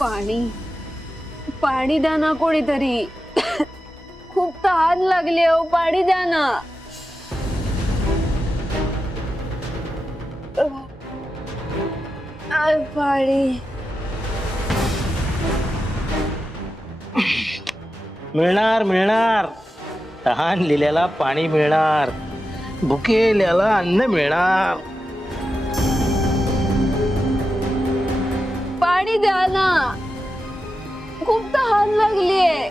पाणी पाणी द्या ना कोणीतरी. खूप तहान लागली हो, पाणी द्या ना. पाणी मिळणार मिळणार. तहान लिहिल्याला पाणी मिळणार, भुकेल्याला अन्न मिळणार. पाणी द्या ना, खूप तहान लागलीये.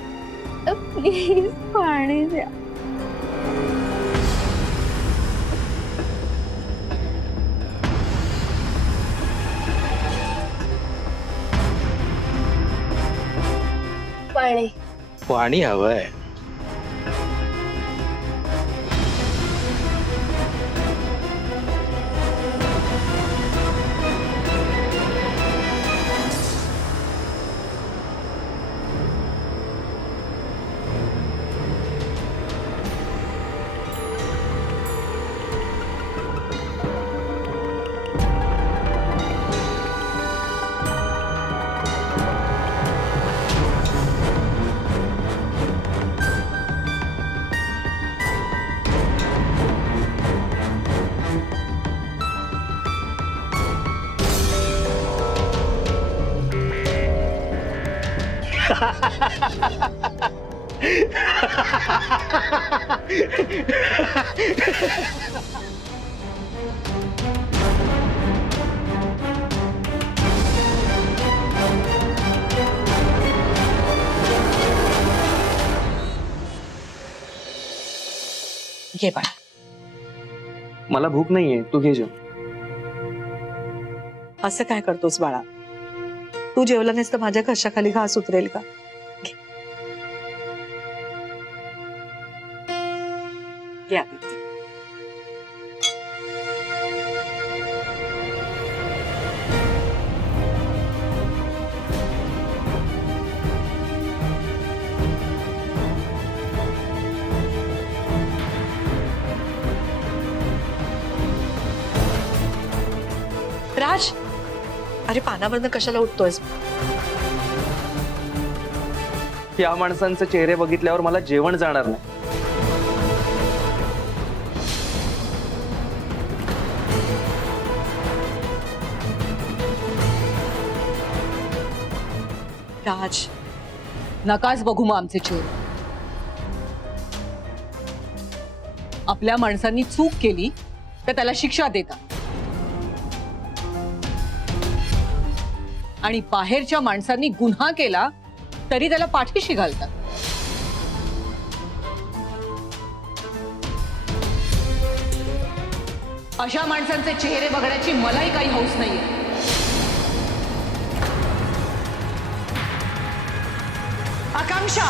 प्लीज पाणी द्या. पाणी पाणी हवंय. घे बाळा. मला भूक नाहीये, तू घे जेव. असं काय करतोस बाळा? तू जेवला नाहीस तर माझ्या घशाखाली घास उतरेल का? घे. घे आदित्य. राज, अरे पानावरनं कशाला उठतोयस? या माणसांचे चेहरे बघितल्यावर मला जेवण जाणार नाही. राज, नकाच बघू मग आमचे चेहरे. आपल्या माणसांनी चूक केली तर त्याला शिक्षा देतात आणि बाहेरच्या माणसांनी गुन्हा केला तरी त्याला पाठीशी घालतात. अशा माणसांचे चेहरे बघण्याची मलाही काही हौस नाहीये. आकांक्षा,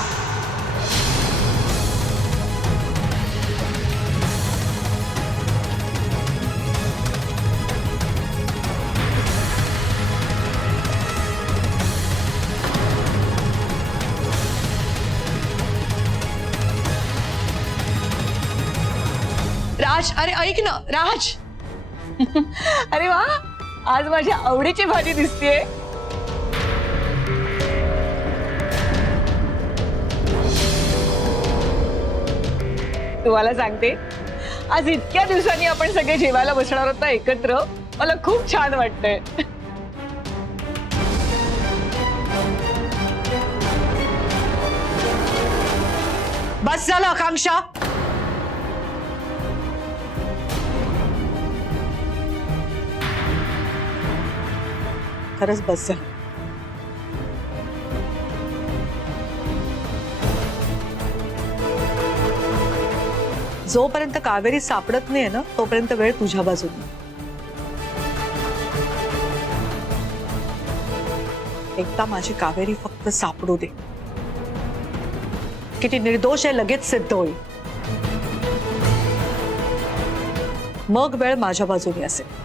राज, अरे ऐक ना राज. अरे वा, आज माझ्या आवडीची भाजी दिसतेय. तुम्हाला सांगते, आज इतक्या दिवसांनी आपण सगळे जेवायला बसणार होता एकत्र. मला खूप छान वाटतंय. बस झालं आकांक्षा. खरंच बस झालं. जोपर्यंत कावेरी सापडत नाहीये ना तोपर्यंत वेळ तुझ्या बाजूने. एकदा माझी कावेरी फक्त सापडू दे. किती निर्दोष आहे लगेच सिद्ध होईल. मग वेळ माझ्या बाजूने असेल.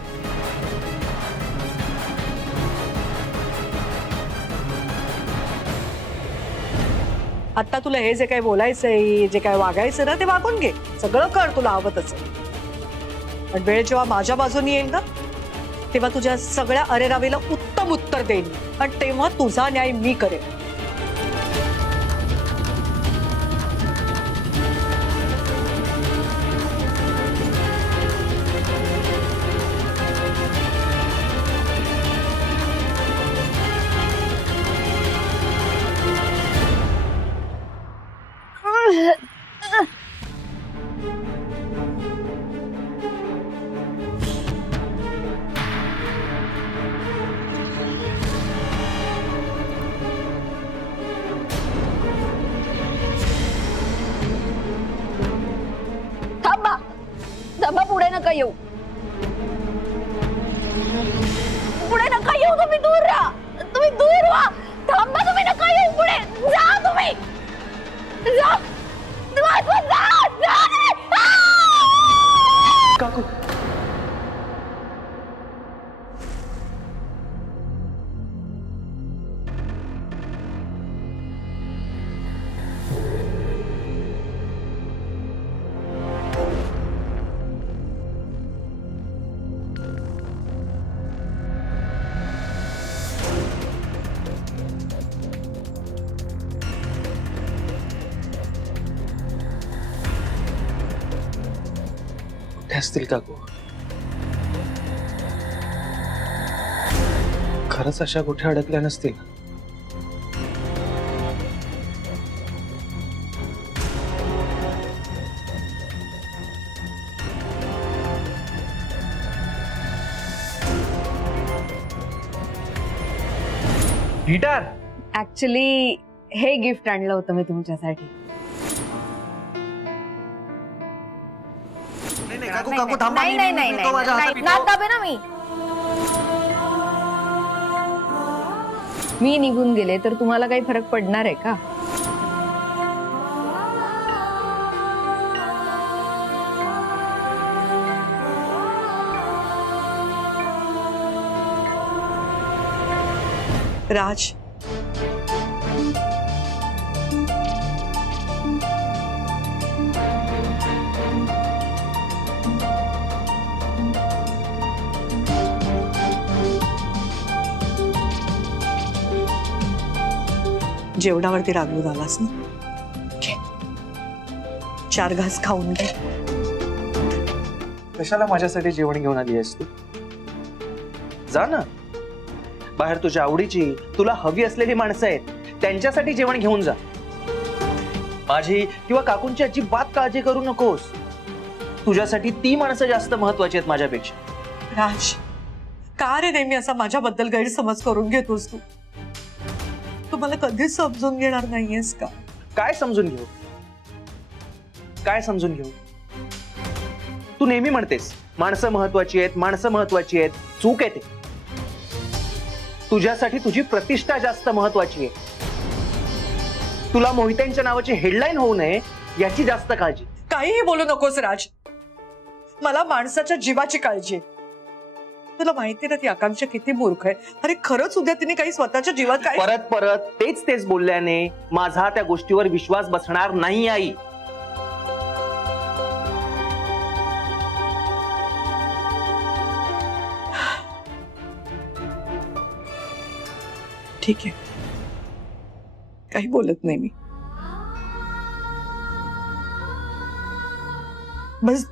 आता तुला हे जे काही बोलायचंय, जे काही वागायचं ना ते वागून घे. सगळं कर तुला हवं तसं. पण वेळ जेव्हा माझ्या बाजूने येईल ना तेव्हा तुझ्या सगळ्या अरेरावीला उत्तर उत्तम उत्तर देईन आणि तेव्हा तुझा न्याय मी करेन. थांबा थांबा, पुढे नका येऊ, पुढे नका येऊ, तुम्ही दूर राहा, तुम्ही दूर व्हा. थांबा, तुम्ही नका येऊ पुढे, जा तुम्ही, जा जा जा, जा तुम्ही. काकू कुठे असतील काकू? खरंच अशा कुठे अडकल्या नसतील? गिटार ऍक्च्युली हे गिफ्ट आणलं होतं मी तुमच्यासाठी. काकू काकू थांबा. नाही नाही नाही पितो माझ्या हातात, पितो. नाक दाबे ना मी निघून गेले तर तुम्हाला काही फरक पडणार आहे का? राज, जेवणावरती रागवून आलास ना, घे. 4 घास खाऊन घे. कशाला माझ्यासाठी जेवण घेऊन आली आहेस तू? जा ना बाहेर, तुझ्या आवडीची तुला हवी असलेली माणसं आहेत, त्यांच्यासाठी जेवण घेऊन जा. माझी किंवा काकूंची अजिबात काळजी करू नकोस. तुझ्यासाठी ती माणसं जास्त महत्वाची आहेत माझ्यापेक्षा. राज, का रे नेहमी असा माझ्याबद्दल गैरसमज करून घेतोस तू? तू मला कधीच समजून घेणार नाहीयेस का? काय समजून घेऊ? काय समजून घेऊ? तू नेहमी म्हणतेस माणसं महत्वाची आहेत, माणसं महत्वाची आहेत. चूक आहे ते. तुझ्यासाठी तुझी प्रतिष्ठा जास्त महत्वाची आहे. तुला मोहित्यांच्या नावाची हेडलाईन होऊ नये याची जास्त काळजी. काहीही बोलू नकोस राज, मला माणसाच्या जीवाची काळजी आहे. तुला माहिती ना ती आकांक्षा किती मूर्ख आहे. अरे खरंच उद्या तिने काही स्वतःच्या जीवात काय परत परत तेच बोलल्याने माझा त्या गोष्टीवर विश्वास बसणार नाही आई. ठीक आहे, काही बोलत नाही मी. बस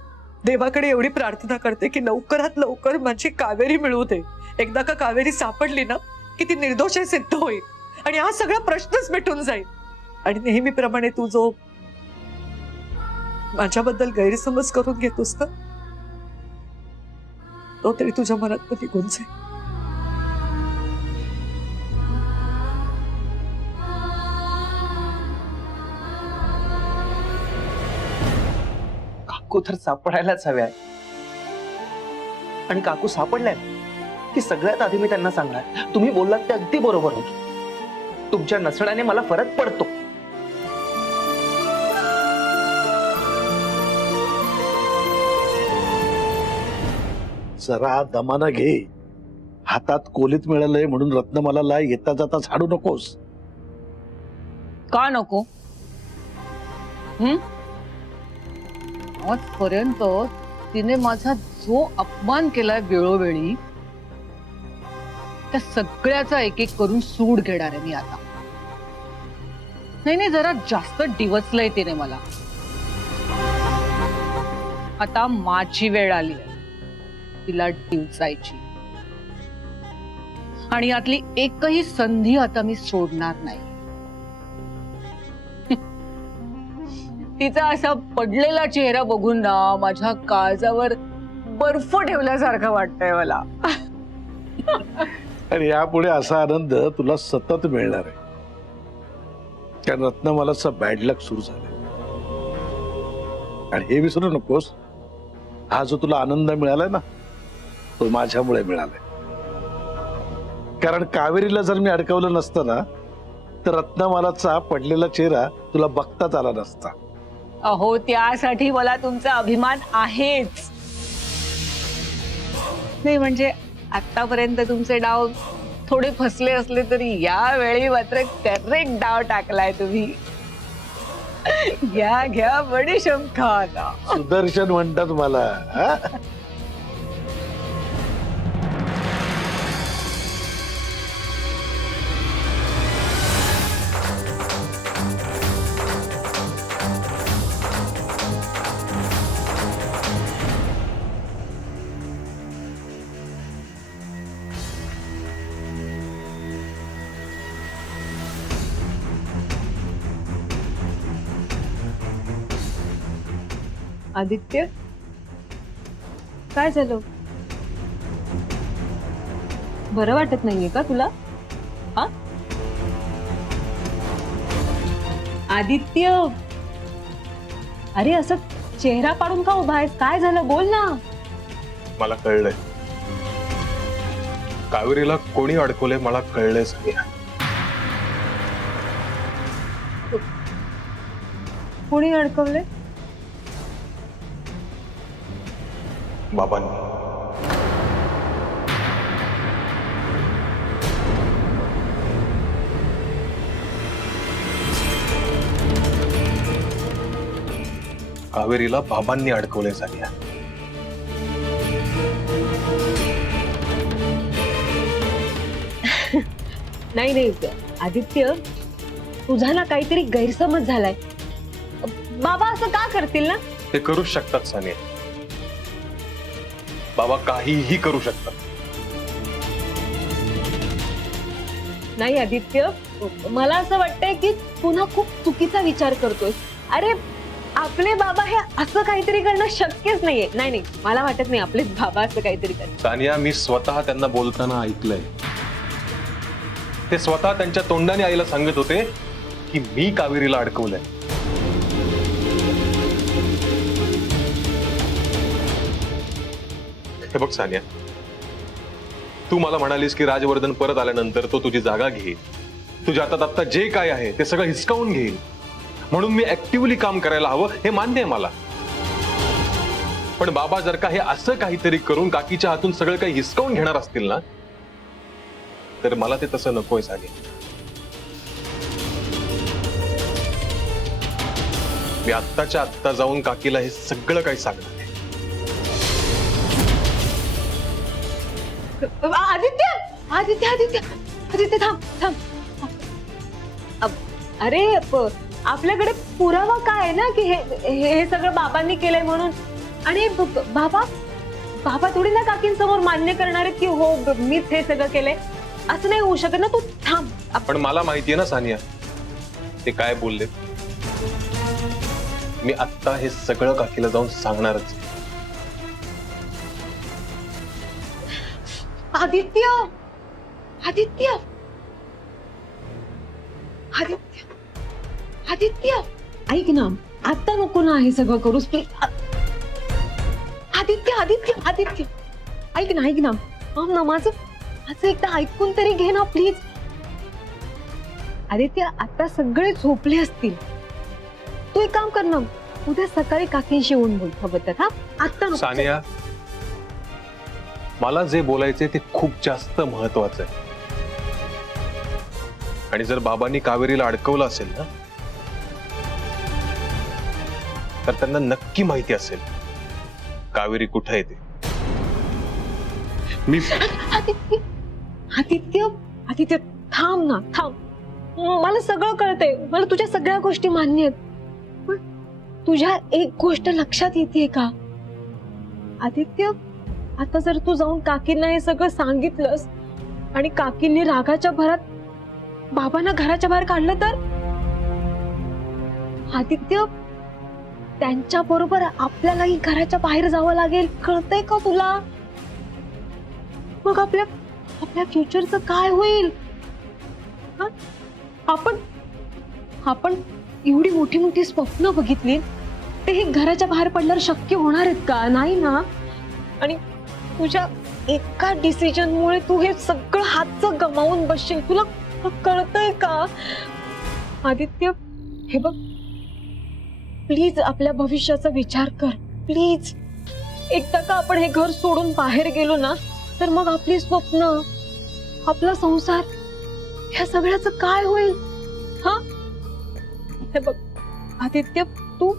देवाकडे एवढी प्रार्थना करते की लवकरात लवकर माझी कावेरी मिळू दे. एकदा का कावेरी सापडली ना की ती निर्दोष सिद्ध होईल आणि हा सगळा प्रश्नच मिटून जाईल. आणि नेहमीप्रमाणे तू जो माझ्याबद्दल गैरसमज करून घेतोस ना, तो तरी तुझ्या मनात निघून जाईल. काकू तर सापडायलाच हव्या. आणि काकू सापडल्या की सगळ्यात आधी मी त्यांना सांगणार तुम्ही बोललात ते अगदी बरोबर होतं. तुमच्या नसण्याने मला फरक पडतो. जरा दमानं घे. हातात कोलीत मिळालंय म्हणून रत्नमालाला येता जाता झाडू नकोस. का नको? आजपर्यंत तिने माझा जो अपमान केलाय वेळोवेळी, त्या सगळ्याचा एक एक करून सूड घेणार आहे मी आता. नाही जरा जास्त डिवचलंय तिने मला. आता माझी वेळ आली आहे तिला डिवचायची, आणि यातली एकही संधी आता मी सोडणार नाही. तिचा असा पडलेला चेहरा बघून ना माझ्या काळजावर बर्फ ठेवल्यासारखं वाटतंय मला. आणि यापुढे असा आनंद तुला सतत मिळणार आहे, कारण रत्नमालाचा बॅड लक सुरू झालाय. आणि हे विसरू नकोस, हा जो तुला आनंद मिळालाय ना तो माझ्यामुळे मिळालाय. कारण कावेरीला जर मी अडकवलं नसतं ना तर रत्नमालाचा पडलेला चेहरा तुला बघताच आला नसता. अहो त्यासाठी मला तुमचा अभिमान आहेच. नाही म्हणजे आतापर्यंत तुमचे डाव थोडे फसले असले तरी यावेळी मात्र करेक्ट डाव टाकलाय तुम्ही. घ्या बडीशेप खा आता. सुदर्शन म्हणतात मला. हा? आदित्य काय झालं? बरं वाटत नाहीये का तुला? हा आदित्य, अरे असं चेहरा पाडून का उभा आहेस? काय झालं बोल ना. मला कळलंय कावेरीला कोणी अडकवलंय, मला कळलंय सगळं. कोणी अडकवले? बाबांनी. कावेरीला बाबांनी अडकवलंय सानिया. नाही आदित्य, तुझा ना काहीतरी गैरसमज झालाय. बाबा असं का करतील ना? ते करूच शकतात सानिया. बाबा काहीही करू शकतात. नाही आदित्य, मला असं वाटतंय की पुन्हा खूप चुकीचा विचार करतोय. अरे आपले बाबा हे असं काहीतरी करणं शक्यच नाहीये. नाही मला वाटत नाही आपले बाबा असं काहीतरी करतात. सानिया, मी स्वतः त्यांना बोलताना ऐकलंय. ते स्वतः त्यांच्या तोंडाने आईला सांगत होते की मी कावेरीला अडकवलंय. हे बघ सानिया, तू मला म्हणालीस की राजवर्धन परत आल्यानंतर तो तुझी जागा घेईल, तुझ्या हातात आता जे काय आहे ते सगळं हिसकावून घेईल, म्हणून मी ऍक्टिव्हली काम करायला हवं हे मान्य आहे मला. पण बाबा जर का हे असं काहीतरी करून काकीच्या हातून सगळं काही हिसकावून घेणार असतील ना तर मला ते तसं नकोय सानिया. मी आत्ताच्या आत्ता जाऊन काकीला हे सगळं काही सांगणार. आदित्य आदित्य आदित्य आदित्य थांब. अरे आपल्याकडे पुरावा काय आहे ना की हे सगळं बाबांनी केलंय म्हणून. आणि बाबा थोडी ना काकींसमोर मान्य करणार आहेत की हो मीच हे सगळं केलंय. असं नाही होऊ शकत ना. तू थांब. पण मला माहितीये ना सानिया ते काय बोलले. मी आत्ता हे सगळं काकीला जाऊन सांगणारच. आदित्य आदित्य आदित्य आदित्य ऐक ना, आता नको ना हे सगळं करूस प्लीज. आदित्य आदित्य आदित्य ऐक ना माझं एकदा ऐकून तरी घे ना प्लीज. आदित्य आता सगळे झोपले असतील. तू एक काम कर ना, उद्या सकाळी काकींशी येऊन बोल हवं तर. हा आता नको. सानिया, मला जे बोलायचे ते खूप जास्त महत्वाचं आहे. आणि जर बाबांनी कावेरीला अडकवलं असेल ना तर त्यांना नक्की माहिती असेल कावेरी कुठे आहे ते. मी आदित्य आदित्य आदित्य थांब ना थांब. मला सगळं कळतंय, मला तुझ्या सगळ्या गोष्टी मान्य आहेत, पण तुझ्या एक गोष्ट लक्षात येते का आदित्य? आता जर तू जाऊन काकींना हे सगळं सांगितलंस आणि काकींनी रागाच्या भरात बाबांना घराच्या बाहेर काढलं तर आदित्य, त्यांच्या बरोबर आपल्यालाही घराच्या बाहेर जावं लागेल, कळतंय का तुला? मग आपल्या फ्युचरचं काय होईल? आपण एवढी मोठी मोठी स्वप्न बघितली, ते हे घराच्या बाहेर पडल्यावर शक्य होणार आहेत का? नाही ना. आणि तुझ्या एका डिसिजन मुळे तू हे सगळं हातचं गमावून बसशील. तुला कळतंय का आदित्य? हे बघ, प्लीज आपल्या भविष्याचा विचार कर, प्लीज. एकदा का आपण हे घर सोडून बाहेर गेलो ना, तर मग आपली स्वप्न, आपला संसार, ह्या सगळ्याचं काय होईल? हा, हे बघ आदित्य, तू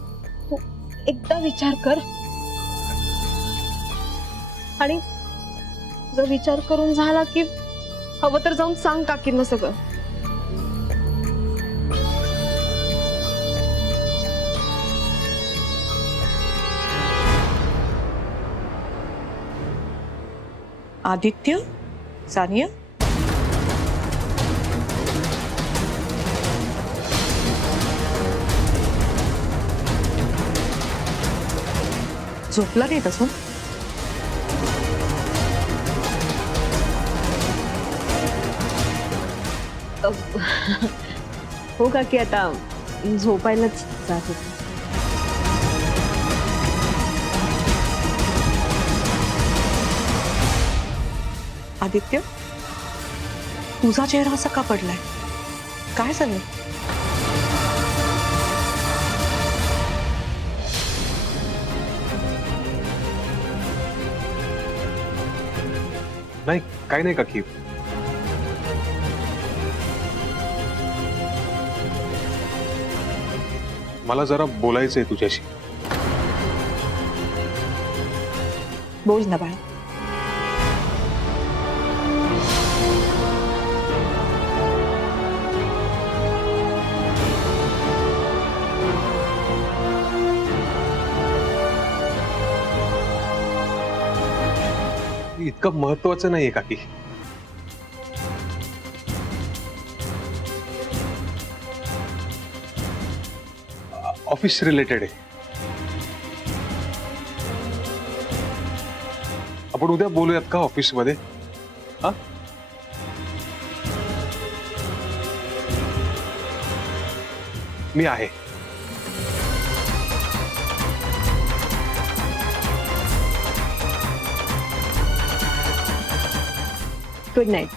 एकदा विचार कर, आणि जर विचार करून झाला की हवं तर जाऊन सांग काकींना सगळं. आदित्य, सानिया, झोपला नाही तसं? हो काकी, आता झोपायलाच जात होते. आदित्य, तुझा चेहरा असा का पडलाय? काय झालं? नाही, काही नाही काकी. मला जरा बोलायचंय तुझ्याशी. बोल ना बाळा. इतकं महत्वाचं नाहीये काकी. ऑफिस रिलेटेड आहे. आपण उद्या बोलूयात का ऑफिस मध्ये? हा, मी आहे. Good night.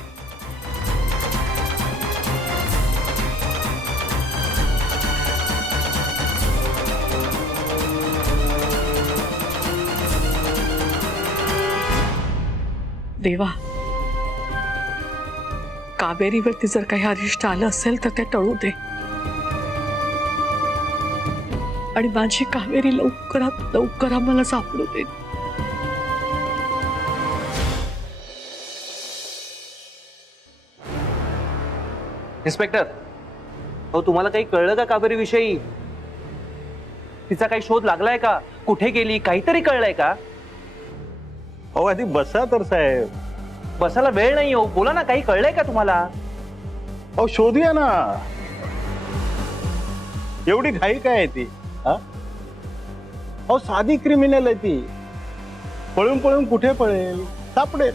देवा, कावेरीवरती जर काही अरिष्ट आलं असेल तर ते टळू दे, आणि माझी कावेरी लवकरात लवकर आम्हाला सापडू दे. इन्स्पेक्टर, हो, तुम्हाला काही कळलं का कावेरी विषयी? तिचा काही शोध लागलाय का? कुठे गेली? काहीतरी कळलंय का? अहो आधी बसा तर साहेब. बसायला वेळ नाही हो, बोला ना, काही कळलंय का तुम्हाला? अहो शोधूया ना. एवढी घाई काय आहे ती? हा, अहो साधी क्रिमिनल आहे ती. पळून पळून कुठे पळेल? सापडेल.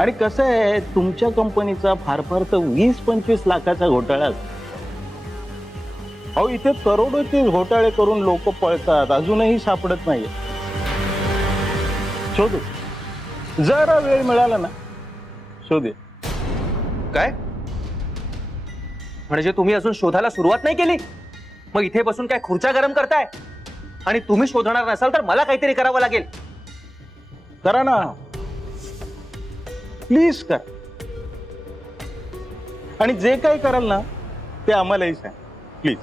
आणि कसं आहे, तुमच्या कंपनीचा फार फार तर 20-25 लाखाचा घोटाळा. अहो इथे करोडोचे घोटाळे करून लोक पळतात, अजूनही सापडत नाहीये. शोधू, जरा वेळ मिळाला ना शोधे. काय म्हणजे तुम्ही अजून शोधायला सुरुवात नाही केली? मग इथे बसून काय खुर्च्या गरम करताय? आणि तुम्ही शोधणार नसाल तर मला काहीतरी करावं लागेल. करा ना, प्लीज कर. आणि जे काही कराल ना ते आम्हालाही सांग प्लीज.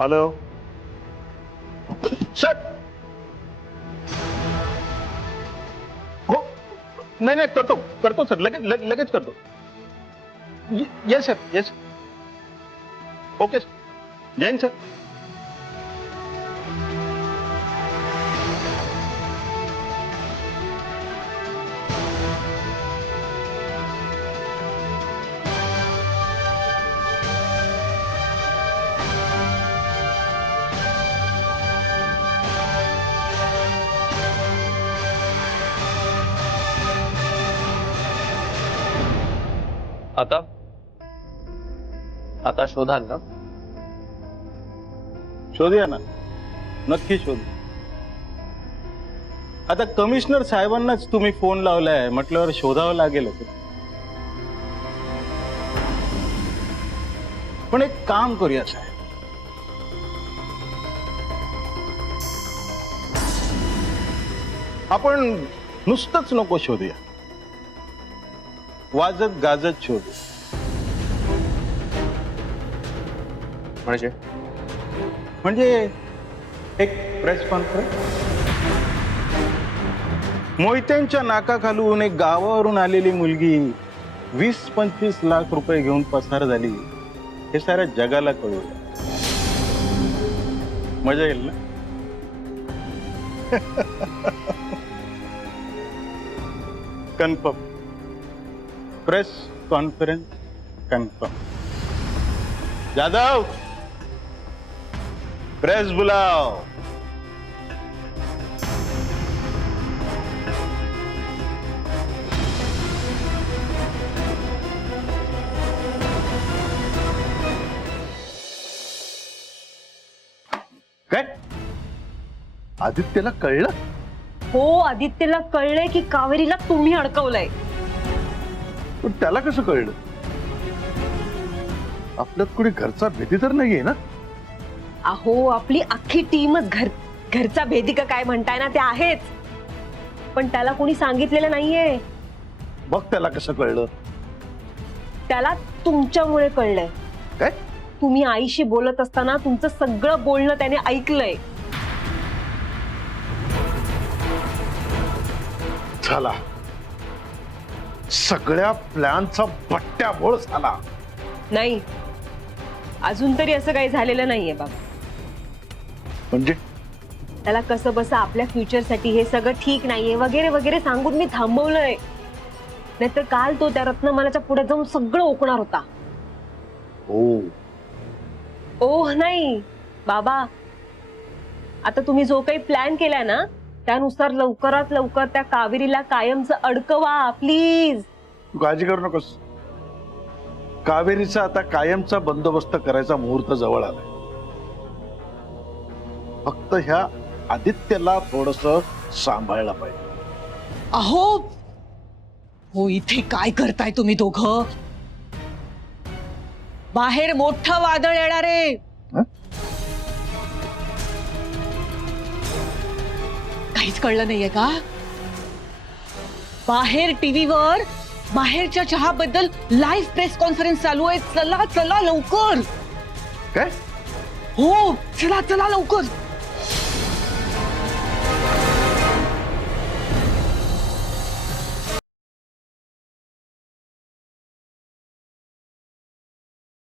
Hello sir. हो नाही नाही करतो सर, लगेच करतो. Yes sir, yes. Okay Jain sir. आता शोधाल ना? शोधूया ना, नक्की शोधू. आता कमिशनर साहेबांनाच तुम्ही फोन लावलाय म्हटल्यावर शोधावं लागेलच. पण एक काम करूया साहेब, आपण नुसतंच नको शोधूया, वाजत गाजत शोधू. म्हणजे एक प्रेस कॉन्फरन्स, मोहित्यांच्या नाकाखालून एक गावावरून आलेली मुलगी 20-25 लाख रुपये घेऊन पसार झाली हे साऱ्या जगाला कळू. मजा येईल ना? Confirm, press conference confirm. Jadhav, press बुलाओ. काय आदित्यला कळलं? हो, आदित्यला कळलंय की कावेरीला तुम्ही अडकवलंय. पण त्याला कसं कळलं? आपल्यात कुणी घरचा भेदी तर नाहीये ना? अहो, आपली अख्खी टीमच घरचा भेदिका काय म्हणताय ना, ते आहेच. पण त्याला कोणी सांगितलेलं नाहीये. मग त्याला कसं कळलं? त्याला तुमच्यामुळे कळलंय. काय? तुम्ही आईशी बोलत असताना तुमचं सगळं बोलणं त्याने ऐकलंय. झाला, सगळ्या प्लॅनचा बट्ट्याबोळ झाला. नाही, अजून तरी असं काही झालेलं नाहीये बाबा. म्हणजे त्याला कसं बसं आपल्या फ्युचरसाठी हे सगळं ठीक नाहीये वगैरे वगैरे सांगून मी थांबवलंय. नाहीतर काल तो त्या रत्नमालाच्या पुढे जाऊन सगळं ओकणार होता. ओह नाही बाबा, आता तुम्ही जो काही प्लॅन केलाय ना त्यानुसार लवकरात लवकर त्या कावेरीला कायमचं अडकवा प्लीज. तू काळजी करू नकोस, कावेरीचा आता कायमचा बंदोबस्त करायचा मुहूर्त जवळ आलाय. फक्त ह्या आदित्यला थोडंसं सांभाळलं पाहिजे. अहो हो, इथे काय करताय तुम्ही दोघं? बाहेर मोठं वादळ येणार आहे. काहीच कळलं नाहीये का? बाहेर टीव्हीवर बाहेरच्या चहाबद्दल लाईव्ह प्रेस कॉन्फरन्स चालू आहे. चला चला लवकर. काय? हो, चला चला लवकर.